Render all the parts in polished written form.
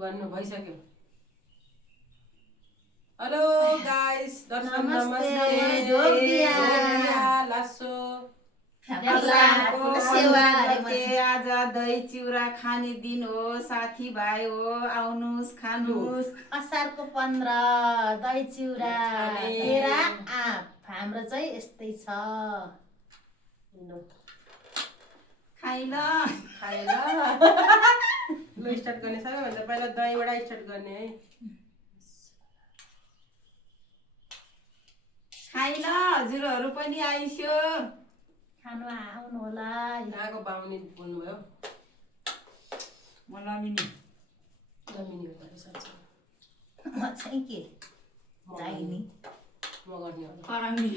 भन्नु भइसक्यो hello guys दर्शक नमस्ते, नमस्ते ढोकिया। लासो सेवा आज दही चिउरा खाने दिन हो साथीभाइ हो आउनुस् खानुस् असारको 15 दही चिउरा तेरा आँप हाम्रो चाहिँ यस्तै छ खाइ ल खाएर ल स्टार्ट गर्ने सबैभन्दा पहिला दहीबाट स्टार्ट गर्ने है खाइ ल हजुरहरू पनि आइस्यो खानु आउनु होला यहाँको बाहुनी बोल्नुभयो म लमिनी जमिनी हो भने सक्छ म चाहिँ के चाहिने म गर्ने हो कराङ्गी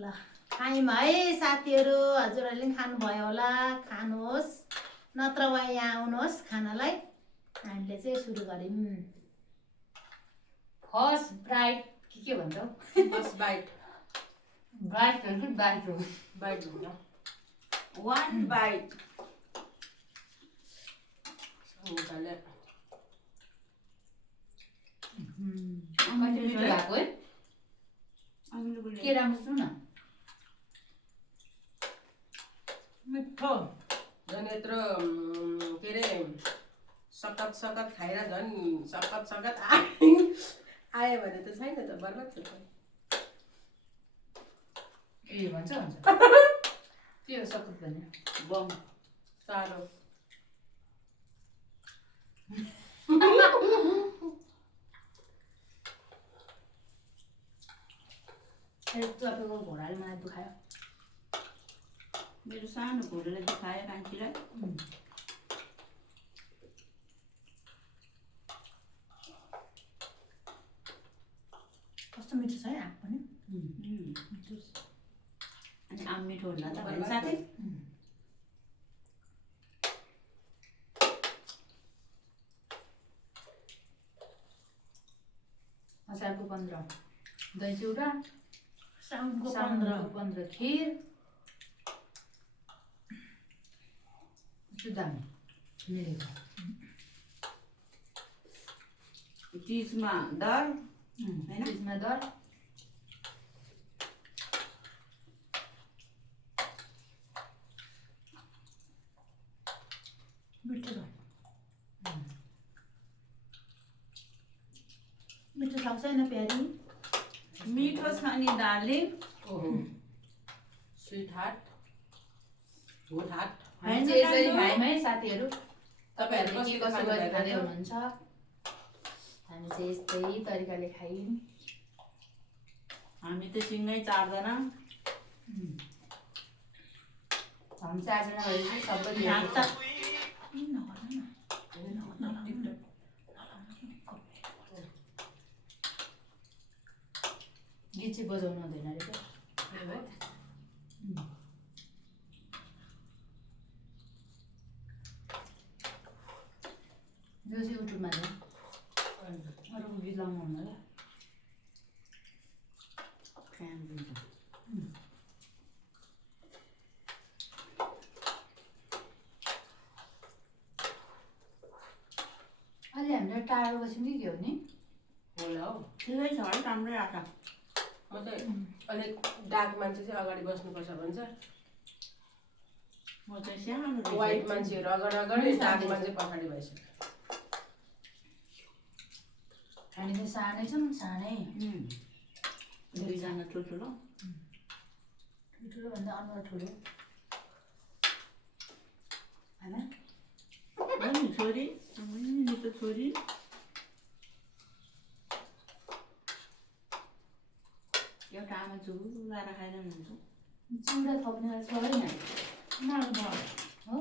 ल खायौँ है साथीहरू हजुरहरूले पनि खानुभयो होला खानुहोस् नत्र वा यहाँ आउनुहोस् खानालाई हामीले चाहिँ सुरु गऱ्यौँ फर्स्ट ब्राइट के भन्छ बस बाइट ब्राइट हो कि बाइट हो बाइट हुन्छ वान बाइट निकाले कति मिठो भएको है के राम्रो सुन न मिठो झन् यत्रो के अरे सकत सकत खाएर झन् सकत सकत आयो भने त छैन त बर्बाद छ त ए भन्छ के हो सकत भने बम साह्रो तपाईँको घोडाले मलाई दुखायो मेरो सानो घोडले दुखायो कान्छीलाई कस्तो मिठो छ है आँप पनि अनि आम मिठो होला त भने साथै असारको 15 दही चिउरा साउनको 15 खिर दामी मिलेको चिजमा दर होइन चिजमा दर मिठो छ मिठो छ छैन प्यारी मिठो छ नि दार्लिङ ओहो स्विट हार्ट गुड हार्ट हामी चाहिँ यसरी खायौँ है साथीहरू तपाईँहरू के कसो गरी खाँदै हुनुहुन्छ हामी चाहिँ यस्तै तरिकाले खायौँ हामी त सिँगै चारजना हामी चाहिँ आज नभएपछि सबै भात मिलेको त छ। गीत चाहिँ बजाउनु हुँदैन अरे क्या जो चाहिँ युट्युबमा छ अरूको गीत लाउनु हुन्न होला फ्यान दिन्छ अहिले हामीलाई टाढो बस्यौँ कि के हो नि होला हौ ठिकै छ है राम्रै आएको म चाहिँ अलिक डार्क मान्छे चाहिँ अगाडि बस्नुपर्छ भन्छ म चाहिँ सानो वाइट मान्छेहरू अगाडि डार्क मान्छे पछाडि भइसक्यो हामी चाहिँ सानै छौँ सानै दुईजना ठुल्ठुलो ठुलो भन्दा अनुहार ठुलो होइन नि छोरी मिठो छोरी एउटा आमा झुलाएर खाइरहनुहुन्छ चिउरा थप्नेलाई छोडेन हो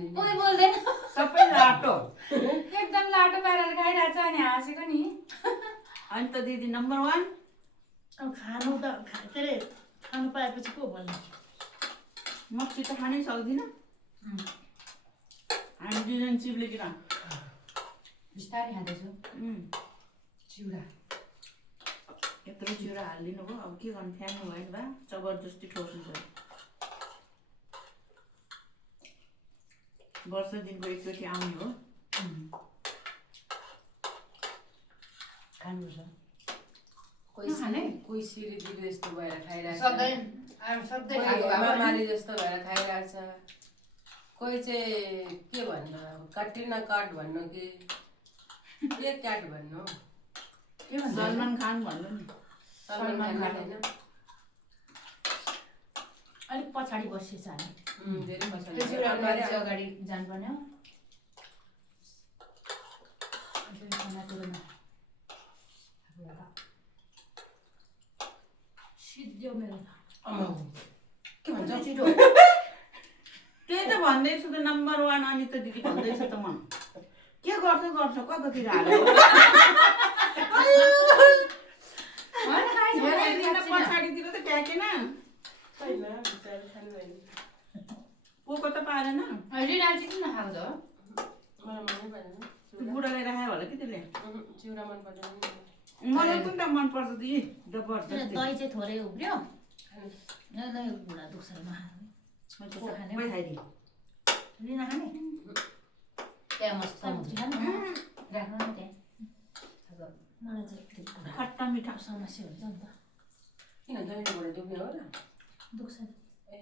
बोलिदिनु कोही बोल्दैन सबै लाटो एकदम लाटो पारेर खाइरहेको छ अनि हाँसेको नि अनि त दिदी नम्बर 1 अब खानु त के अरे खानु पाएपछि को भन्नु मक्सी त खानै सक्दिनँ हामी दुईजना चिप्लेकिन बिस्तारै खाँदैछु चिउरा यत्रो चिउरा हालिदिनु भयो अब के गर्नु फ्यान्नु भएन बा जबरजस्ती ठोक्नु पऱ्यो वर्ष दिनको एकचोटि आउनु हो खानुपर्छ कोही सिरी दिदी जस्तो भएर खाइरहेको सधैँ छ सधैँ कोही खाएको हेमा अब नि। माली जस्तो भएर खाइरहेको छ कोही चाहिँ के भन्नु अब कट्रिना काट भन्नु कि के क्याट भन्नु के भन्छ सलमान खान भन्नु नि सलमान खान होइन अलिक पछाडि बसेछ हामी धेरै पसन्द त्यो चिउरा खाएर चाहिँ अगाडि जानुपर्ने हो सिद्धियो मेरो त के भन्छ छिटो त्यही त भन्दैछु त नम्बर 1 अनि त दिदी भन्दैछ त म के गर्छ कतातिर हाल्यो धेरै दिन पछाडितिर त ट्याकेन छैन बिचारी खानुभएन पोको त पारेन रिनाल चाहिँ किन नखाएको त मलाई मनै परेन त्यो बुढाले राखेको होला कि त्यसले चिउरा मन पर्दैन मलाई पनि त मनपर्छ दिदी जबरजस्ती दही चाहिँ थोरै उब्रियो नै बुढा दुख्छ नखाने खाइदिएँ लिन खाने त्यहाँ मस्त सब्जी खाने राख्नु न त्यहाँ मलाई चाहिँ त्यो बुढा खट्टा मिठा समस्या हुन्छ नि त किन जहिलेबाट दुख्ने हो र दुख्छ ए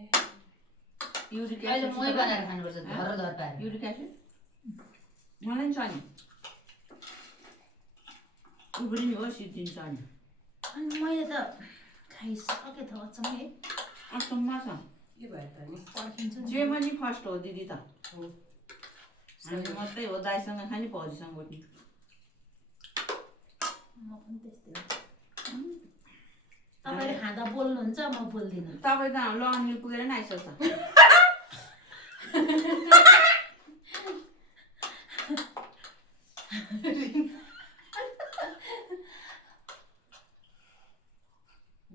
युरिक अहिले एसिड मै बनाएर खानुपर्छ धर धर पारेर युरिक एसिड मलाई पनि छ नि उब्रिने हो सिद्धिन्छ अनि अनि मैले त खाइसकेँ त अचम्मै अचम्म छ के भयो त नि पर्खिन्छ नि जे पनि फर्स्ट हो दिदी त हो हामी मात्रै हो दाइसँग खाने भाउजूसँग उठ्ने म पनि त्यस्तै हो तपाईँले खाँदा बोल्नुहुन्छ म बोल्दिनँ तपाईँ त लगन मिल पुगेर नि आइसक्छ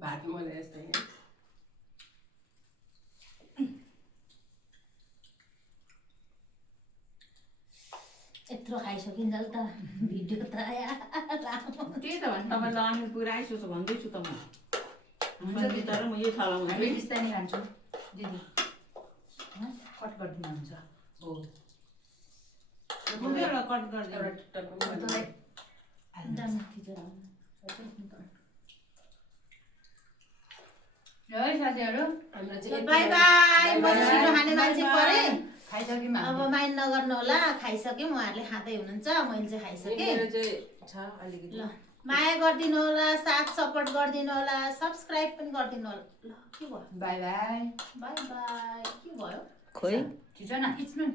भात मलाई यस्तै यत्रो खाइसकिन्जेल त भिडियो त लामो त्यही त भने तपाईँ लगन मिल पुगेर आइसक्छ भन्दैछु त म हुन्छ तर म यही थाला हामी हुन्छु बिस्तारै खान्छौँ दिदी कट गरिदिनु हुन्छ हो बुझ्यो कट गरिदिनु एउटा टुक्रा पनि गर्दैन। दामी थिचेर है साथीहरू हाम्रो चाहिँ बाई बाई म चाहिँ छिटो खाने मान्छे परेँ खाइसक्यौँ अब माइन्ड नगर्नु होला खाइसक्यौँ उहाँहरूले खाँदै हुनुहुन्छ मैले चाहिँ खाइसकेँ मेरो चाहिँ छ अलिकति ल माया गरिदिनु होला साथ सपोर्ट गरिदिनु होला सब्सक्राइब पनि गरिदिनु होला ल के भयो बाई बाई बाई बाई के भयो खोइ छिटो न खिच्नु नि